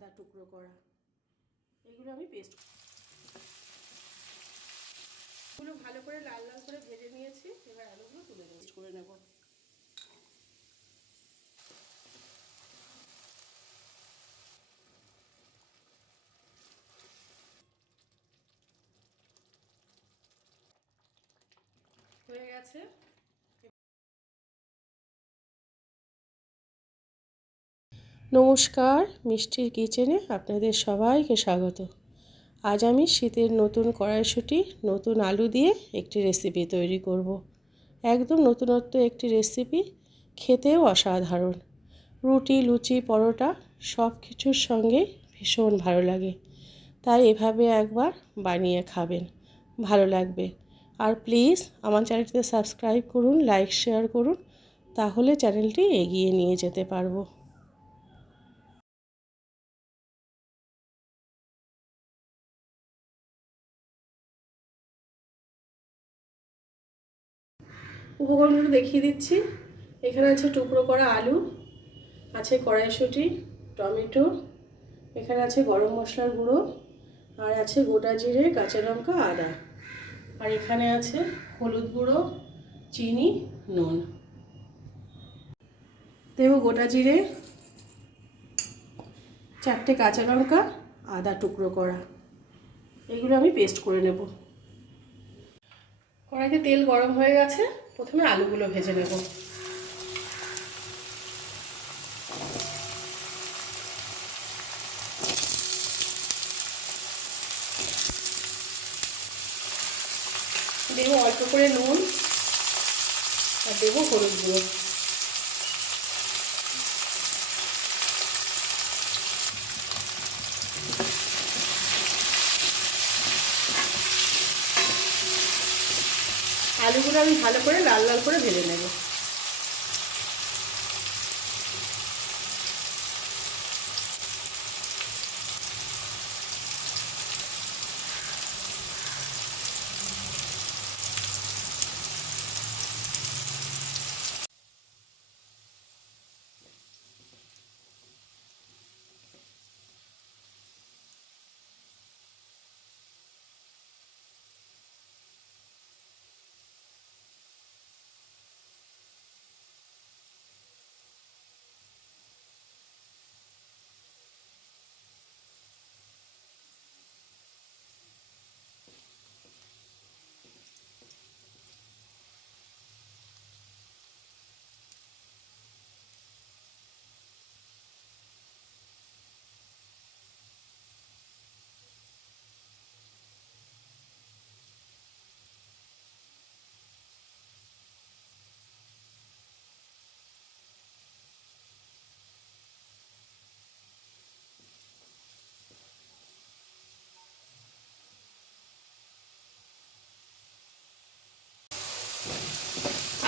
আদা টুকরো করা, এগুলো আমি পেস্ট গুলো ভালো করে লাল লাল করে ভেজে নিয়েছি। এবার আলুগুলো তুলে পেস্ট করে নেব। হয়ে গেছে। নমস্কার, মিষ্টির কিচেনে আপনাদের সবাইকে স্বাগত। আজ আমি শীতের নতুন কড়াইশুঁটি নতুন আলু দিয়ে একটি রেসিপি তৈরি করব। একদম নতুনত্ব একটি রেসিপি, খেতেও অসাধারণ। রুটি, লুচি, পরোটা সব কিছুর সঙ্গেই ভীষণ ভালো লাগে। তাই এভাবে একবার বানিয়ে খাবেন, ভালো লাগবে। আর প্লিজ আমার চ্যানেলটিতে সাবস্ক্রাইব করুন, লাইক শেয়ার করুন, তাহলে চ্যানেলটি এগিয়ে নিয়ে যেতে পারবো। উপকরণগুলো দেখিয়ে দিচ্ছি। এখানে আছে টুকরো করা আলু, আছে কড়াইশুঁটি, টমেটো, এখানে আছে গরম মশলার গুঁড়ো, আর আছে গোটা জিরে, কাঁচা লঙ্কা, আদা, আর এখানে আছে হলুদ গুঁড়ো, চিনি, নুন। দেবো গোটা জিরে, 4টে কাঁচা লঙ্কা, আদা টুকরো করা, এগুলো আমি পেস্ট করে নেব। কড়াইতে তেল গরম হয়ে গেছে, প্রথমে আলুগুলো ভেজে নেব। দেবো অল্প করে নুন, আর দেবো হলুদ গুঁড়ো। আলুগুলো আমি ভালো করে লাল লাল করে ভেজে নেব।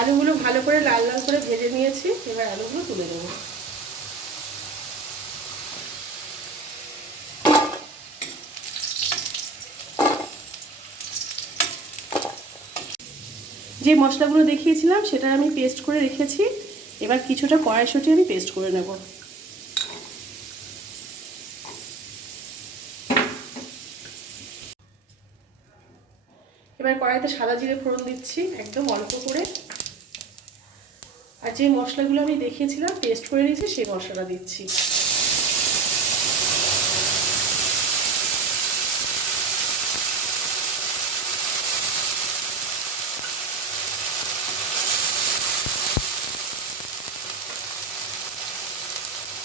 আলুগুলো ভালো করে লাল লাল করে ভেজে নিয়েছি। এবার আলুগুলো তুলে দেব। যে মশলাগুলো দেখিয়েছিলাম সেটা আমি পেস্ট করে রেখেছি। এবার কিছুটা কড়াইশুঁটি আমি পেস্ট করে নেব। এবার কড়াইতে সাদা জিরে ফোড়ন দিচ্ছি একদম অল্প করে। আর যে মশলাগুলো আমি দেখিয়েছিলাম পেস্ট করে নিয়েছি সেই মশলাটা দিচ্ছি।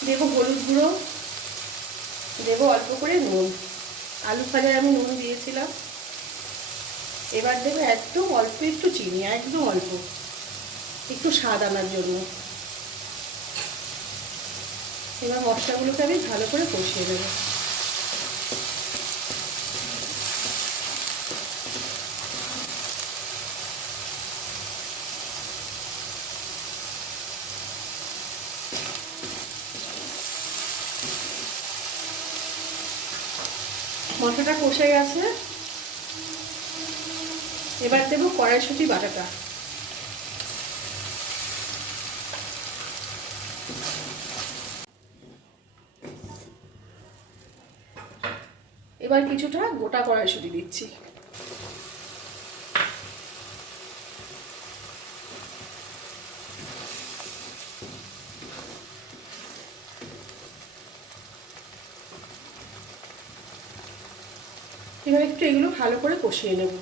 দেবো হলুদ গুঁড়ো, দেবো অল্প করে নুন। আলু ভাজায় আমি নুন দিয়েছিলাম। এবার দেবো একদম অল্প একটু চিনি, একদম অল্প, একটু স্বাদ আনার জন্য। এবার মশলাগুলোকে আমি ভালো করে কষিয়ে দেবো। মশলাটা কষে গেছে। এবার দেবো কড়াইশুঁটি বাটাটা। এবার কিছুটা গোটা কড়াইশুঁটি দিচ্ছি। এবার একটু এগুলো ভালো করে কষিয়ে নেব।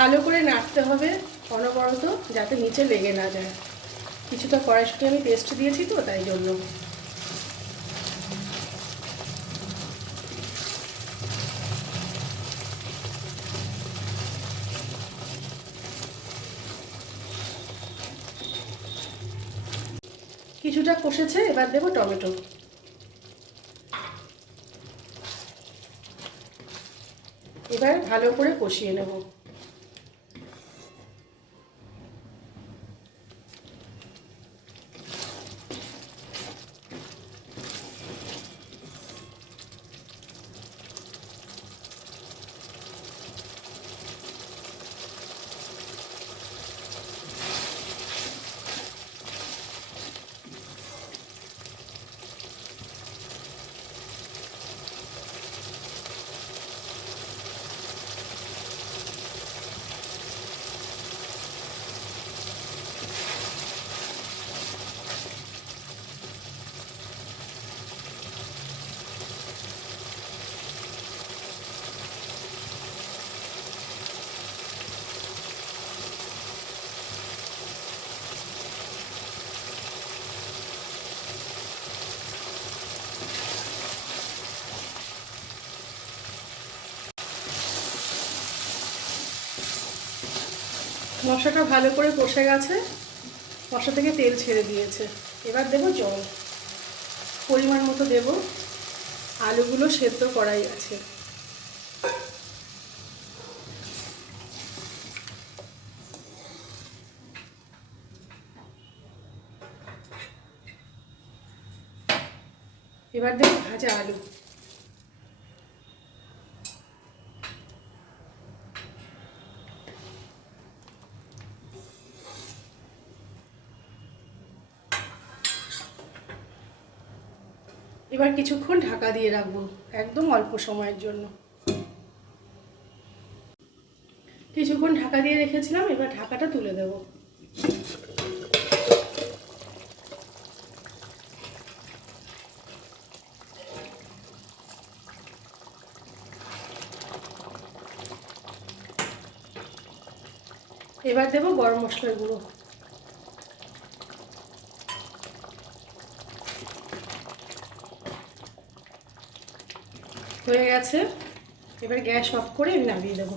ভালো করে নাড়তে হবে অনবরত, যাতে নিচে লেগে না যায়। কিছুটা কড়াইশুঁটি আমি পেস্ট দিয়েছি তো, তাই জন্য। কিছুটা কষেছে, এবার দেবো টমেটো। এবার ভালো করে কষিয়ে নেব। মশলাটা ভালো করে কষে গেছে, মশলা থেকে তেল ছেড়ে দিয়েছে। এবার দেবো জল, পরিমাণ মতো দেব। আলুগুলো সেদ্ধ করাই আছে। এবার দেবো ভাজা আলু। এবার কিছুক্ষণ ঢাকা দিয়ে রাখবো, একদম অল্প সময়ের জন্য। কিছুক্ষণ ঢাকা দিয়ে রেখেছিলাম, এবার ঢাকাটা তুলে দেব। এবার দেবো গরম মশলার গুঁড়ো। হয়ে গেছে, এবার গ্যাস অফ করে আমি নামিয়ে দেবো।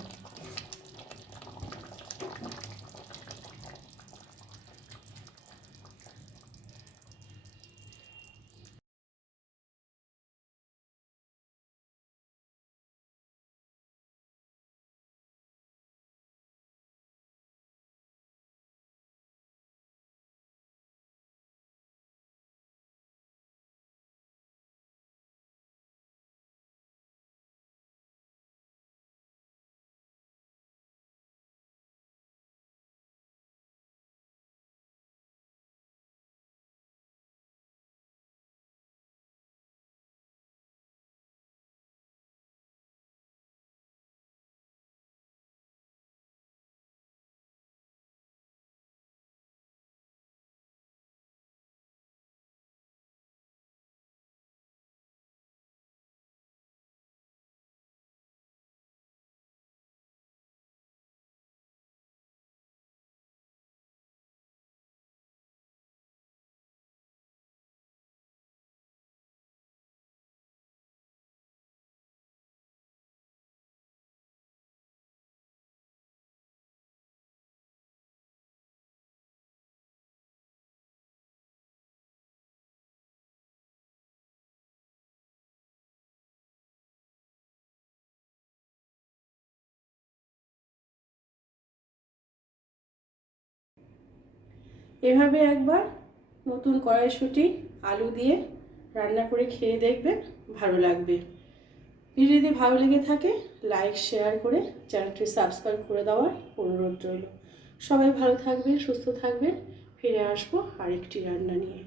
এভাবে একবার নতুন কড়াইশুঁটি আলু দিয়ে রান্না করে খেয়ে দেখবেন, ভালো লাগবে। ভিডিও যদি ভালো লেগে থাকে লাইক শেয়ার করে চ্যানেলটি সাবস্ক্রাইব করে দেওয়ার অনুরোধ রইল। সবাই ভালো থাকবেন, সুস্থ থাকবেন। ফিরে আসবো আরেকটি রান্না নিয়ে।